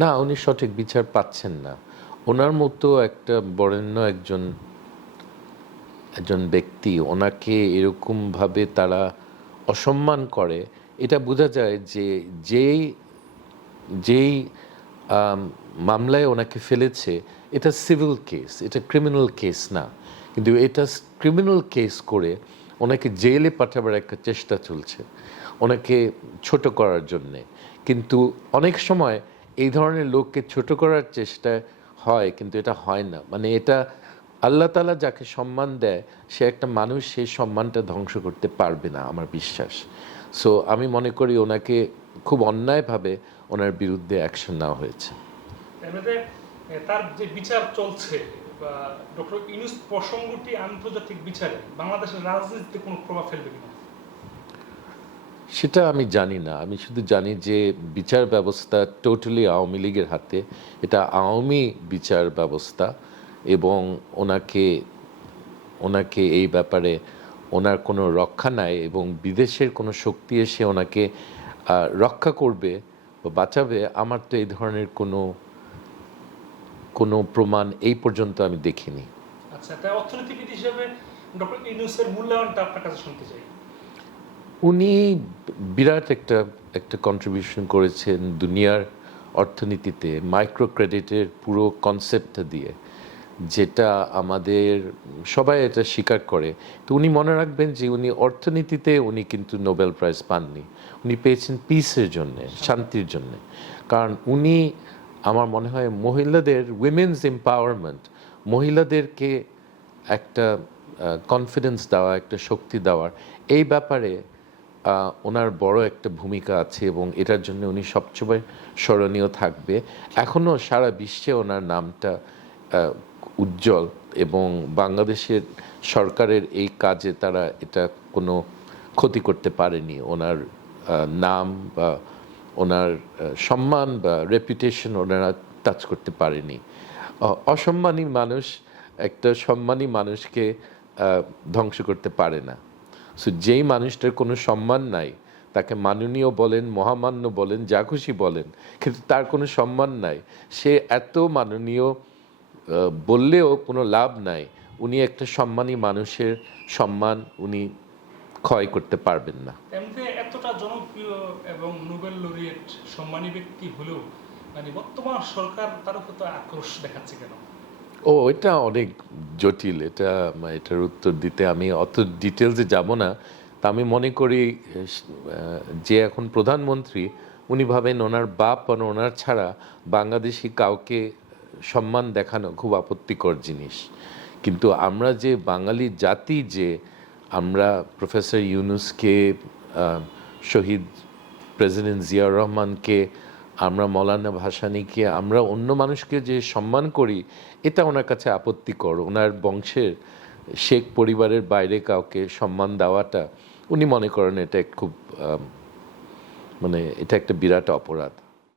না, উনি সঠিক বিচার পাচ্ছেন না। ওনার মতো একটা বরেণ্য একজন একজন ব্যক্তি, ওনাকে এরকমভাবে তারা অসম্মান করে, এটা বোঝা যায় যে যেই যেই মামলায় ওনাকে ফেলেছে, এটা সিভিল কেস, এটা ক্রিমিনাল কেস না। কিন্তু এটা ক্রিমিনাল কেস করে ওনাকে জেলে পাঠাবার একটা চেষ্টা চলছে, ওনাকে ছোট করার জন্যে। কিন্তু অনেক সময় এই ধরনের লোককে ছোট করার চেষ্টা হয়, কিন্তু এটা হয় না। মানে এটা আল্লাহ তালা যাকে সম্মান দেয়, সে একটা মানুষ সেই সম্মানটা ধ্বংস করতে পারবে না, আমার বিশ্বাস। সো আমি মনে করি ওনাকে খুব অন্যায়ভাবে ওনার বিরুদ্ধে অ্যাকশন নেওয়া হয়েছে। তার যে বিচার চলছে ডক্টর ইউনুস প্রসঙ্গটি আন্তর্জাতিক বিচারে, বাংলাদেশের রাজনীতিতে কোনো প্রভাব ফেলবে কিনা? সেটা আমি জানি না। আমি শুধু জানি যে বিচার ব্যবস্থা টোটালি আওয়ামী লীগের হাতে। এটা আওয়ামী বিচার ব্যবস্থা এবং ওনাকে ওনাকে এই ব্যাপারে ওনার কোনো রক্ষা নাই এবং বিদেশের কোনো শক্তি এসে ওনাকে রক্ষা করবে বা বাঁচাবে, আমার তো এই ধরনের কোনো কোনো প্রমাণ এই পর্যন্ত আমি দেখিনি। আচ্ছা তাই অর্থনীতিবিদ হিসেবে ডক্টর ইউনুসের মূল্যায়নটা আপনার কাছে শুনতে চাই। উনি বিরাট একটা একটা কন্ট্রিবিউশন করেছেন দুনিয়ার অর্থনীতিতে মাইক্রো ক্রেডিটের পুরো কনসেপ্টটা দিয়ে, যেটা আমাদের সবাই এটা স্বীকার করে। তো উনি মনে রাখবেন যে উনি অর্থনীতিতে উনি কিন্তু নোবেল প্রাইজ পাননি। উনি পেয়েছেন পিসের জন্যে, শান্তির জন্যে। কারণ উনি, আমার মনে হয়, মহিলাদের উইমেন্স এম্পাওয়ারমেন্ট মহিলাদেরকে একটা কনফিডেন্স দেওয়া, একটা শক্তি দেওয়ার, এই ব্যাপারে ওনার বড় একটা ভূমিকা আছে এবং এটার জন্য উনি সবচেয়ে স্মরণীয় থাকবে। এখনও সারা বিশ্বে ওনার নামটা উজ্জ্বল এবং বাংলাদেশের সরকারের এই কাজে তারা এটা কোনো ক্ষতি করতে পারেনি। ওনার নাম বা ওনার সম্মান বা রেপুটেশন ওনারা টাচ করতে পারেনি। অসম্মানী মানুষ একটা সম্মানী মানুষকে ধ্বংস করতে পারে না। সো যেই মানুষটার কোনো সম্মান নাই, তাকে মাননীয় বলেন, মহামান্য বলেন, যা খুশি বলেন, কিন্তু তার কোনো সম্মান নাই। সে এত মাননীয় বললেও কোনো লাভ নাই। উনি একটা সম্মানী মানুষের সম্মান উনি ক্ষয় করতে পারবেন না। এতটা জনপ্রিয় এবং নোবেল লরিয়েট সম্মানী ব্যক্তি হলেও মানে বর্তমান সরকার তার উপর তো আক্রোশ দেখাচ্ছে কেন? ও, এটা অনেক জটিল। এটা এটার উত্তর দিতে আমি অত ডিটেলসে যাব না। তা আমি মনে করি যে এখন প্রধানমন্ত্রী, উনি ভাবেন ওনার বাপ আর ওনার ছাড়া বাংলাদেশি কাউকে সম্মান দেখানো খুব আপত্তিকর জিনিস। কিন্তু আমরা যে বাঙালি জাতি যে, আমরা প্রফেসর ইউনুসকে শহীদ প্রেসিডেন্ট জিয়াউর রহমানকে আমরা মৌলানা ভাসানিকে, আমরা অন্য মানুষকে যে সম্মান করি, এটা ওনার কাছে আপত্তিকর। ওনার বংশের, শেখ পরিবারের বাইরে কাউকে সম্মান দেওয়াটা উনি মনে করেন এটা খুব মানে এটা একটা বিরাট অপরাধ।